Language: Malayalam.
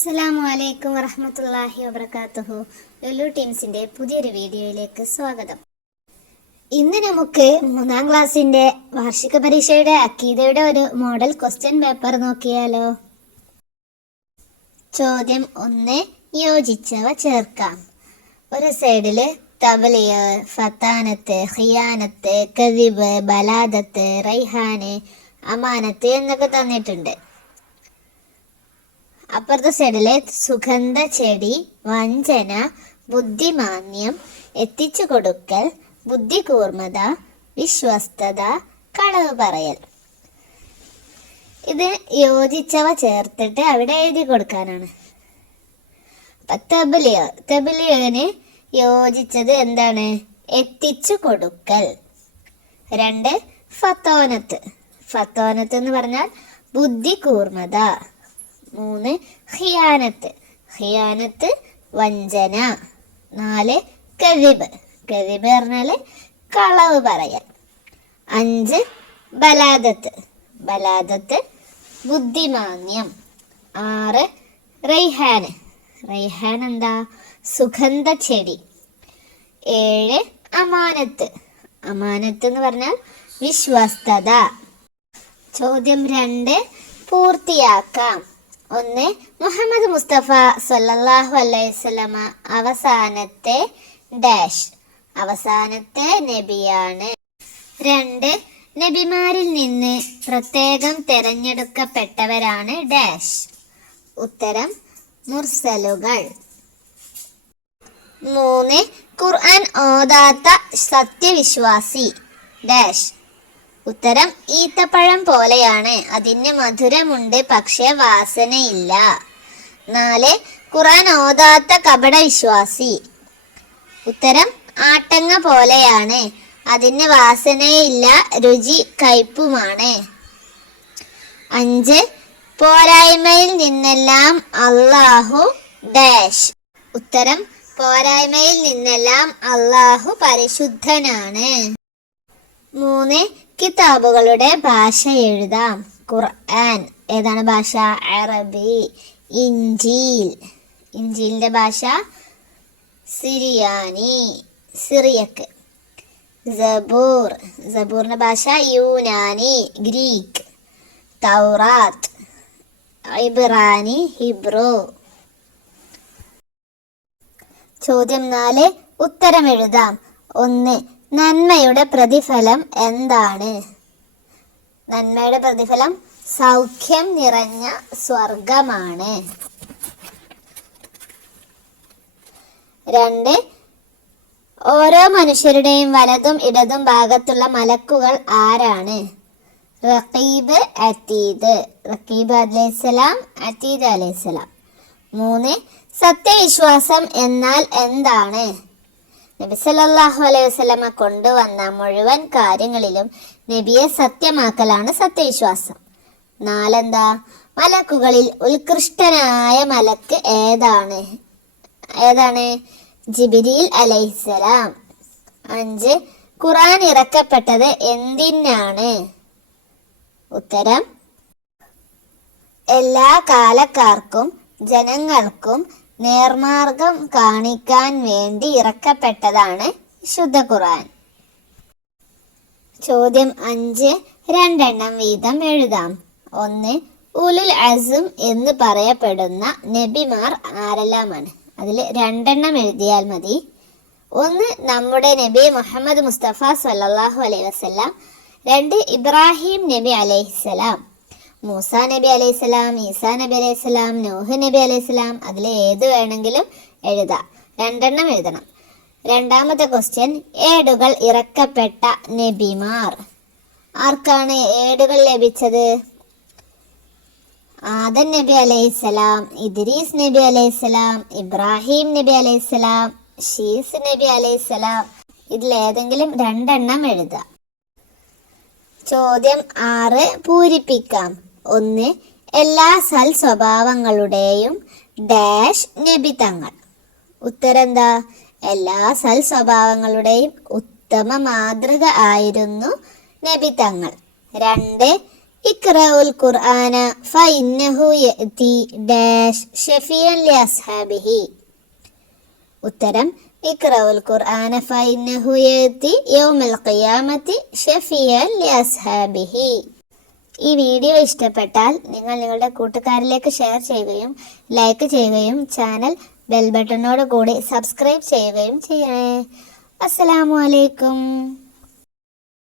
അസ്സലാമു അലൈക്കും വറഹമത്തല്ലാഹി വബർക്കാത്തുഹു ലുലു ടീംസിന്റെ പുതിയൊരു വീഡിയോയിലേക്ക് സ്വാഗതം. ഇന്ന് നമുക്ക് മൂന്നാം ക്ലാസ്സിന്റെ വാർഷിക പരീക്ഷയുടെ അക്കീതയുടെ ഒരു മോഡൽ ക്വസ്റ്റ്യൻ പേപ്പർ നോക്കിയാലോ? ചോദ്യം ഒന്ന് യോജിച്ചവ ചേർക്കാം. ഒരു സൈഡിൽ തബലിയ ഫത്താനത്ത് ഹിയാനത്ത് കദിബ് ബലാദത്ത് റൈഹാന് അമാനത്ത് എന്നൊക്കെ തന്നിട്ടുണ്ട്. അപ്പുറത്തെ സൈഡിലെ സുഗന്ധ ചെടി വഞ്ചന ബുദ്ധിമാന്യം എത്തിച്ചു കൊടുക്കൽ ബുദ്ധി കൂർമ്മത വിശ്വസ്തത കളവ് പറയൽ. ഇത് യോജിച്ചവ ചേർത്തിട്ട് അവിടെ എഴുതി കൊടുക്കാനാണ്. അപ്പൊ തെബിലിയോ തെബിലിയോന് യോജിച്ചത് എന്താണ്? എത്തിച്ചു കൊടുക്കൽ. രണ്ട് ഫത്തോനത്ത്. ഫത്തോനത്ത് എന്ന് പറഞ്ഞാൽ ബുദ്ധി കൂർമ്മത മൂന്ന് ഹിയാനത്ത്. ഹിയാനത്ത് വഞ്ചന. നാല് കഴിവ് കഴിവ് പറഞ്ഞാൽ കളവ് പറയൽ. അഞ്ച് ബലാദത്ത്. ബലാദത്ത് ബുദ്ധിമാന്യം. ആറ് റൈഹാന് റൈഹാൻ എന്താ? സുഗന്ധ ചെടി. ഏഴ് അമാനത്ത്. അമാനത്ത് എന്ന് പറഞ്ഞാൽ വിശ്വസ്തത. ചോദ്യം രണ്ട് പൂർത്തിയാക്കാം. ഒന്ന് മുഹമ്മദ് മുസ്തഫ സല്ലല്ലാഹു അലൈഹി വസല്ലമ അവസാനത്തെ ഡാഷ്. അവസാനത്തെ നബിയാണ്. രണ്ട് നബിമാരിൽ നിന്ന് പ്രത്യേകം തെരഞ്ഞെടുക്കപ്പെട്ടവരാണ് ഡാഷ്. ഉത്തരം മുർസലുകൾ. മൂന്ന് ഖുർആൻ ഓതാത്ത സത്യവിശ്വാസി. ഡാഷ്. ഉത്തരം ഈത്തപ്പഴം പോലെയാണ്. അതിന് മധുരമുണ്ട് പക്ഷേ വാസനയില്ല. നാല് ഖുറാൻ ഓതാത്ത കപട വിശ്വാസി ഉത്തരം ആട്ടങ്ങ പോലെയാണ്. അതിന് വാസനയില്ല രുചി കയ്പുമാണ്. അഞ്ച് പോരായ്മയിൽ നിന്നെല്ലാം അള്ളാഹു ഡാഷ്. ഉത്തരം പോരായ്മയിൽ നിന്നെല്ലാം അള്ളാഹു പരിശുദ്ധനാണ്. മൂന്ന് കിതാബുകളുടെ ഭാഷ എഴുതാം. ഖുർആൻ ഏതാണ് ഭാഷ? അറബി ഇഞ്ചീൽ ഇഞ്ചീലിന്റെ ഭാഷ സിറിയാനി സിറിയക്ക്. സബൂർ സബൂറിന്റെ ഭാഷ യൂനാനി ഗ്രീക്ക്. തൗറാത്ത് ഇബ്രാനി ഹിബ്രു. ചോദ്യം നാല് ഉത്തരം എഴുതാം. ഒന്ന് നന്മയുടെ പ്രതിഫലം എന്താണ്? നന്മയുടെ പ്രതിഫലം സൗഖ്യം നിറഞ്ഞ സ്വർഗമാണ് രണ്ട് ഓരോ മനുഷ്യരുടെയും വലതും ഇടതും ഭാഗത്തുള്ള മലക്കുകൾ ആരാണ്? റഖീബ് അത്തീദ് റഖീബ് അലൈഹിസ്സലാം അത്തീദ് അലൈഹിസ്സലാം. മൂന്ന് സത്യവിശ്വാസം എന്നാൽ എന്താണ്? നബി സല്ലല്ലാഹു അലൈഹി വസ്ലമ കൊണ്ടുവന്ന മുഴുവൻ കാര്യങ്ങളിലും നബിയെ സത്യമാക്കലാണ് സത്യവിശ്വാസം. നാലെന്താ? മലക്കുകളിൽ ഉത്കൃഷ്ടനായ മലക്ക് ഏതാണ്? ഏതാണ്? ജിബിരിൽ അലൈഹിസ്സലാം അഞ്ച് ഖുറാൻ ഇറക്കപ്പെട്ടത് എന്തിനാണ്? ഉത്തരം എല്ലാ കാലക്കാർക്കും ജനങ്ങൾക്കും നേർമാർഗം കാണിക്കാൻ വേണ്ടി ഇറക്കപ്പെട്ടതാണ് ശുദ്ധ ഖുർആൻ. ചോദ്യം അഞ്ച് രണ്ടെണ്ണം വീതം എഴുതാം. ഒന്ന് ഉലുൽ അസും എന്ന് പറയപ്പെടുന്ന നബിമാർ ആരെല്ലാമാണ്? അതിൽ രണ്ടെണ്ണം എഴുതിയാൽ മതി. ഒന്ന് നമ്മുടെ നബി മുഹമ്മദ് മുസ്തഫ സല്ലാഹു അലൈഹി വസല്ലം. രണ്ട് ഇബ്രാഹിം നബി അലൈഹിസ്സലാം മൂസ നബി അലൈഹിസ്സലാം ഈസാ നബി അലൈഹിസ്സലാം നൂഹ് നബി അലൈഹിസ്സലാം അതിൽ ഏത് വേണമെങ്കിലും എഴുതാം. രണ്ടെണ്ണം എഴുതണം. രണ്ടാമത്തെ ക്വസ്റ്റ്യൻ ഏടുകൾ ഇറക്കപ്പെട്ട നബിമാർ. ആർക്കാണ് ഏടുകൾ ലഭിച്ചത്? ആദൻ നബി അലൈഹിസ്സലാം ഇദ്രീസ് നബി അലൈഹിസ്സലാം ഇബ്രാഹിം നബി അലൈഹിസ്സലാം ഷീസ് നബി അലൈഹിസ്സലാം ഇതിൽ ഏതെങ്കിലും രണ്ടെണ്ണം എഴുതാം. ചോദ്യം ആറ് പൂരിപ്പിക്കാം. ഒന്ന് എല്ലാ സൽ സ്വഭാവങ്ങളുടെയും ഡാഷ് നബി തങ്ങൾ ഉത്തരെന്താ? എല്ലാ സൽ സ്വഭാവങ്ങളുടെയും ഉത്തമ മാതൃക ആയിരുന്നു നബി തങ്ങൾ രണ്ട് ഇക്രഉൽ ഖുർആന ഫഇന്നഹു യതി ഡാഷ് ഷഫിയൻ ലിഅസ്ഹാബിഹി ഉത്തരം ഇക്രഉൽ ഖുർആന ഫഇന്നഹു യതി യൗമൽ ഖിയാമത്തി ഷഫിയൻ ലിഅസ്ഹാബിഹി ഈ വീഡിയോ ഇഷ്ടപ്പെട്ടാൽ നിങ്ങൾ നിങ്ങളുടെ കൂട്ടുകാരിലേക്ക് ഷെയർ ചെയ്യുകയും ലൈക്ക് ചെയ്യുകയും ചാനൽ ബെൽ ബട്ടണോട് കൂടി സബ്സ്ക്രൈബ് ചെയ്യുകയും ചെയ്യണേ. അസ്സലാമു അലൈക്കും.